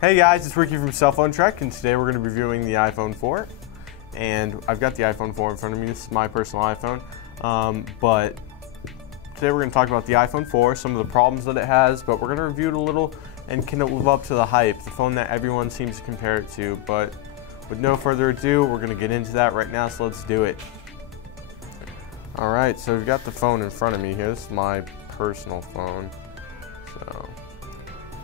Hey guys, it's Ricky from Cell Phone Trek, and today we're going to be reviewing the iPhone 4. And I've got the iPhone 4 in front of me. This is my personal iPhone. But today we're going to talk about the iPhone 4, some of the problems that it has, but we're going to review it a little and can it live up to the hype, the phone that everyone seems to compare it to. But with no further ado, we're going to get into that right now, so let's do it. Alright, so we've got the phone in front of me here. This is my personal phone. So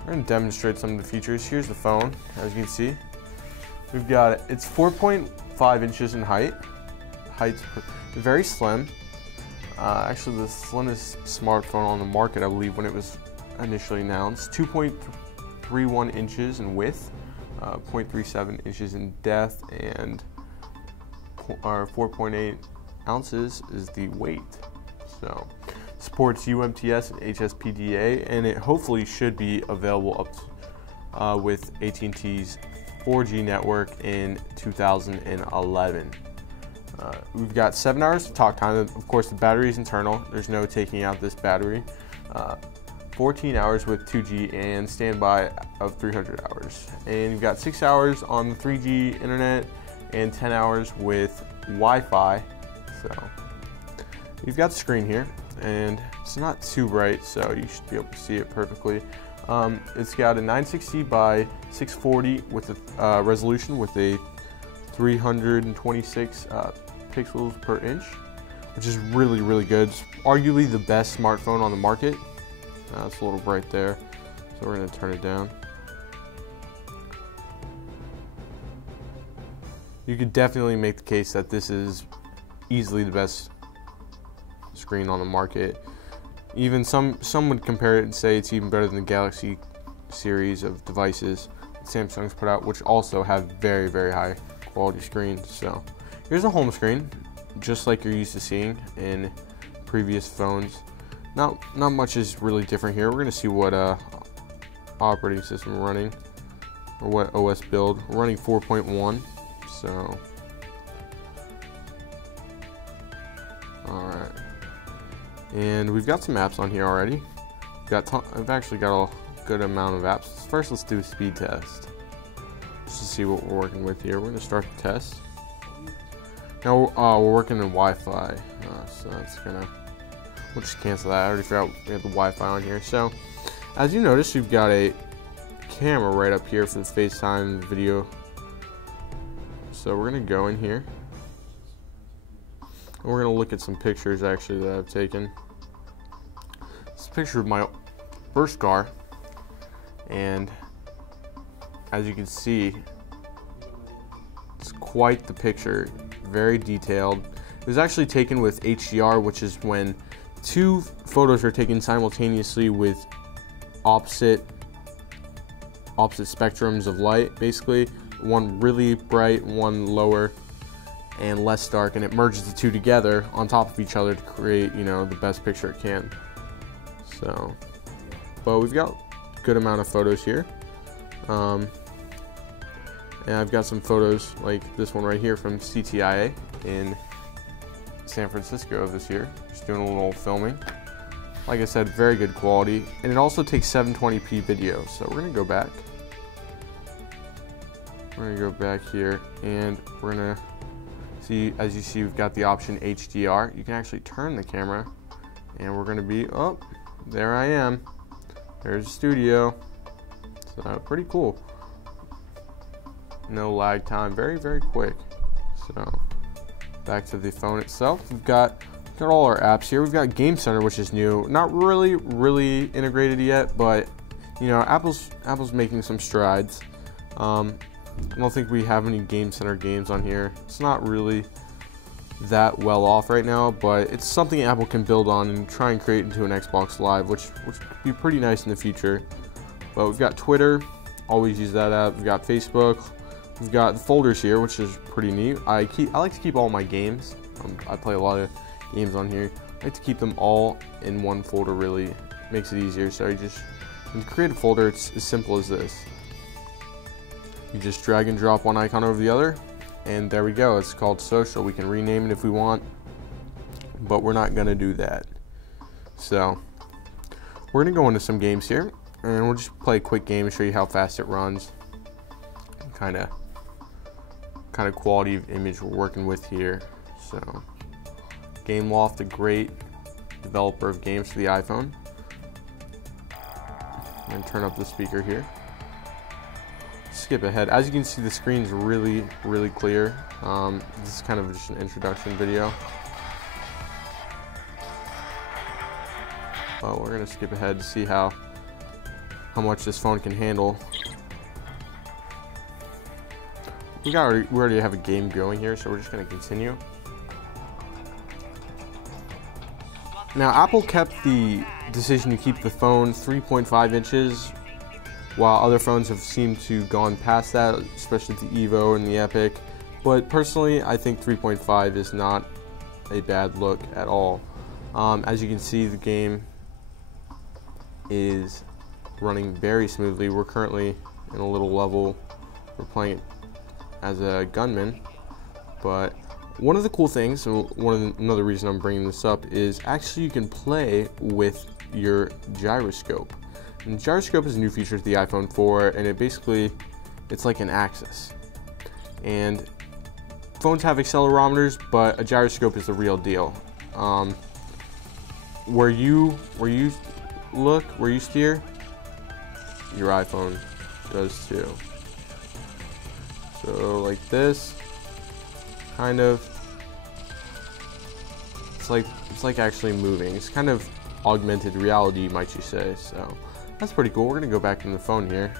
we're going to demonstrate some of the features. Here's the phone, as you can see. We've got, it's 4.5 inches in height. Height's very slim. Actually, the slimmest smartphone on the market, I believe, when it was initially announced. 2.31 inches in width, 0.37 inches in depth, and 4.8 ounces is the weight. So supports UMTS and HSPDA, and it hopefully should be available up to, with AT&T's 4G network in 2011. We've got 7 hours of talk time. Of course, the battery is internal. There's no taking out this battery. 14 hours with 2G and standby of 300 hours. And you've got 6 hours on the 3G internet and 10 hours with Wi-Fi. So you've got the screen here, and it's not too bright, so you should be able to see it perfectly. It's got a 960 by 640 with a resolution with a 326 pixels per inch, which is really, really good. It's arguably the best smartphone on the market. It's a little bright there, so we're going to turn it down. You could definitely make the case that this is easily the best screen on the market. Even some would compare it and say it's even better than the Galaxy series of devices that Samsung's put out, which also have very, very high quality screens. So here's a home screen, just like you're used to seeing in previous phones. Not much is really different here. We're going to see what operating system we're running, or what OS build. We're running 4.1, so alright. And we've got some apps on here already. I've actually got a good amount of apps. First, let's do a speed test, just to see what we're working with here. We're going to start the test. Now we're working in Wi-Fi, so that's gonna, we'll just cancel that. I already forgot we have the Wi-Fi on here. So as you notice, we've got a camera right up here for the FaceTime video. So we're gonna go in here and we're gonna look at some pictures actually that I've taken. It's a picture of my first car, and as you can see, it's quite the picture, very detailed. It was actually taken with HDR, which is when two photos are taken simultaneously with opposite spectrums of light, basically. One really bright, one lower and less dark, and it merges the two together on top of each other to create, you know, the best picture it can. So, but we've got a good amount of photos here. And I've got some photos like this one right here from CTIA in San Francisco of this year. Just doing a little filming. Like I said, very good quality. And it also takes 720p video. So we're going to go back. We're going to go back here, and we're going to see, as you see, we've got the option HDR. You can actually turn the camera, and we're going to be, oh, there I am. There's the studio. So pretty cool. No lag time, very, very quick. So back to the phone itself. We've got all our apps here. We've got Game Center, which is new. Not really integrated yet, but you know, Apple's making some strides. I don't think we have any Game Center games on here. It's not really that well off right now, but it's something Apple can build on and try and create into an Xbox Live, which would be pretty nice in the future. But we've got Twitter, always use that app. We've got Facebook. We've got the folders here, which is pretty neat. I like to keep all my games. I play a lot of games on here. I like to keep them all in one folder. Really makes it easier. So when you create a folder, it's as simple as this. You just drag and drop one icon over the other, and there we go. It's called Social. We can rename it if we want, but we're not gonna do that. So we're gonna go into some games here, and we'll just play a quick game and show you how fast it runs. kind of quality of image we're working with here. So GameLoft, a great developer of games for the iPhone. And turn up the speaker here. Skip ahead. As you can see, the screen's really clear. This is kind of just an introduction video. But we're gonna skip ahead to see how much this phone can handle. We already have a game going here, so we're just gonna continue. Now, Apple kept the decision to keep the phone 3.5 inches, while other phones have seemed to gone past that, especially the Evo and the Epic. But personally, I think 3.5 is not a bad look at all. As you can see, the game is running very smoothly. We're currently in a little level. We're playing it as a gunman, but one of the cool things, and another reason I'm bringing this up, is actually you can play with your gyroscope. And gyroscope is a new feature to the iPhone 4, and it's like an axis. And phones have accelerometers, but a gyroscope is the real deal. Where you look, where you steer, your iPhone does too. So like this, kind of, it's like actually moving. It's kind of augmented reality, might you say. So that's pretty cool. We're gonna go back in the phone here.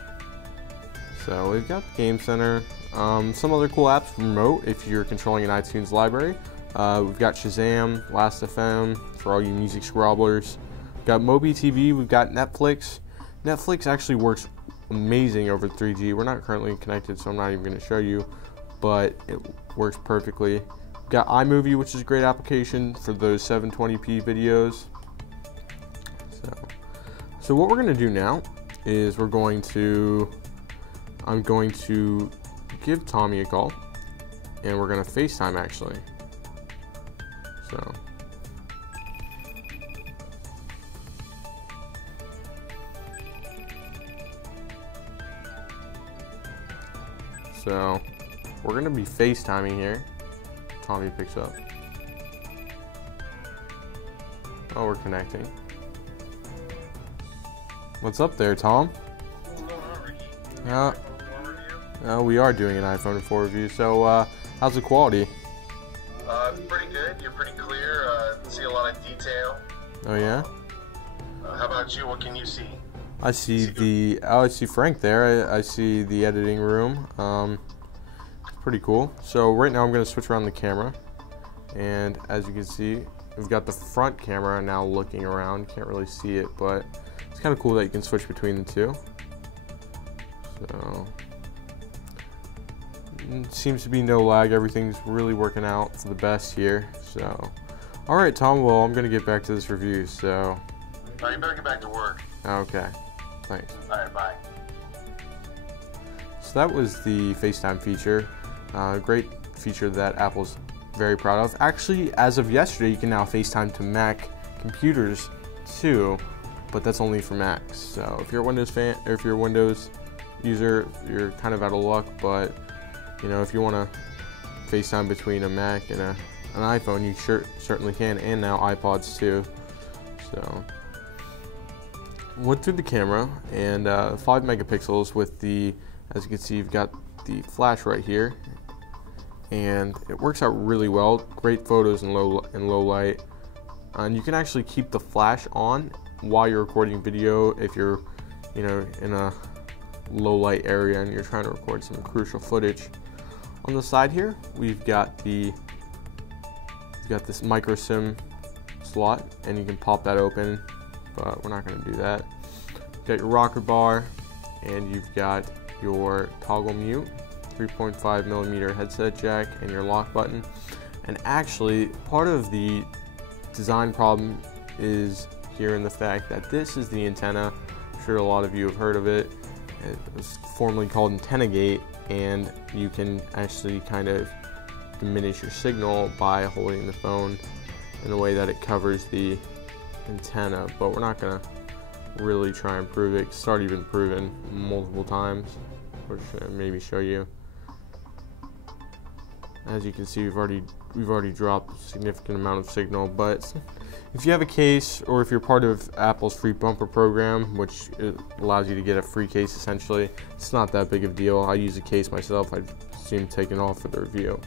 So we've got the Game Center, some other cool apps from remote if you're controlling an iTunes library. We've got Shazam, Last.fm for all you music scrobblers. We've got Mobi TV. We've got Netflix. Netflix actually works amazing over 3G. We're not currently connected, so I'm not even going to show you, but it works perfectly. We've got iMovie, which is a great application for those 720p videos. So what we're going to do now is I'm going to give Tommy a call, and we're going to FaceTime actually. So we're going to be FaceTiming here. Tommy picks up. Oh, we're connecting. What's up there, Tom? We are doing an iPhone 4 review. So how's the quality? Pretty good. You're pretty clear. See a lot of detail. Oh yeah? How about you? What can you see? I see I see Frank there. I see the editing room. It's pretty cool. So right now I'm going to switch around the camera, and as you can see, we've got the front camera now looking around. Can't really see it, but it's kind of cool that you can switch between the two. So it seems to be no lag. Everything's really working out for the best here. So all right, Tom. Well, I'm going to get back to this review. So Oh, you better get back to work. okay. Thanks. All right, bye. So that was the FaceTime feature. Great feature that Apple's very proud of. Actually, as of yesterday, you can now FaceTime to Mac computers too, but that's only for Macs. So if you're a Windows fan, or if you're a Windows user, you're kind of out of luck. But you know, if you want to FaceTime between a Mac and an iPhone, you certainly can, and now iPods too. So went through the camera, and 5 megapixels with the, as you can see, you've got the flash right here, and it works out really well. Great photos in low light, and you can actually keep the flash on while you're recording video if you're, you know, in a low light area and you're trying to record some crucial footage. On the side here, we've got this micro SIM slot, and you can pop that open, but we're not going to do that. You've got your rocker bar, and you've got your toggle mute, 3.5 millimeter headset jack, and your lock button. And actually, part of the design problem is here in the fact that this is the antenna. I'm sure a lot of you have heard of it. It was formerly called Antenna Gate, and you can actually kind of diminish your signal by holding the phone in a way that it covers the antenna, but we're not going to really try and prove it. It's already been proven multiple times. We're just going to maybe show you. as you can see, we've already dropped a significant amount of signal. But if you have a case, or if you're part of Apple's free bumper program, which allows you to get a free case essentially, it's not that big of a deal. I use a case myself. I've seen it taken off for the review.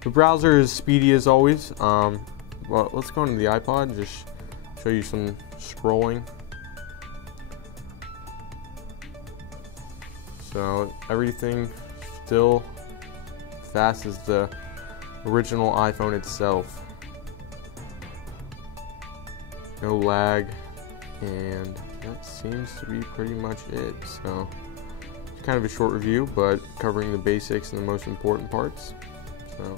The browser is speedy as always. Well, let's go into the iPod and just show you some scrolling. So everything still fast as the original iPhone itself. No lag, and that seems to be pretty much it. So it's kind of a short review, but covering the basics and the most important parts. So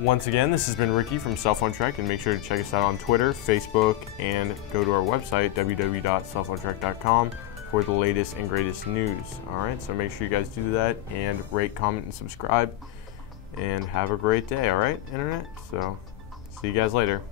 once again, this has been Ricky from Cell Phone Trek, and make sure to check us out on Twitter, Facebook, and go to our website, www.cellphonetrek.com, for the latest and greatest news. Alright, so make sure you guys do that, and rate, comment, and subscribe, and have a great day, alright, Internet? So, see you guys later.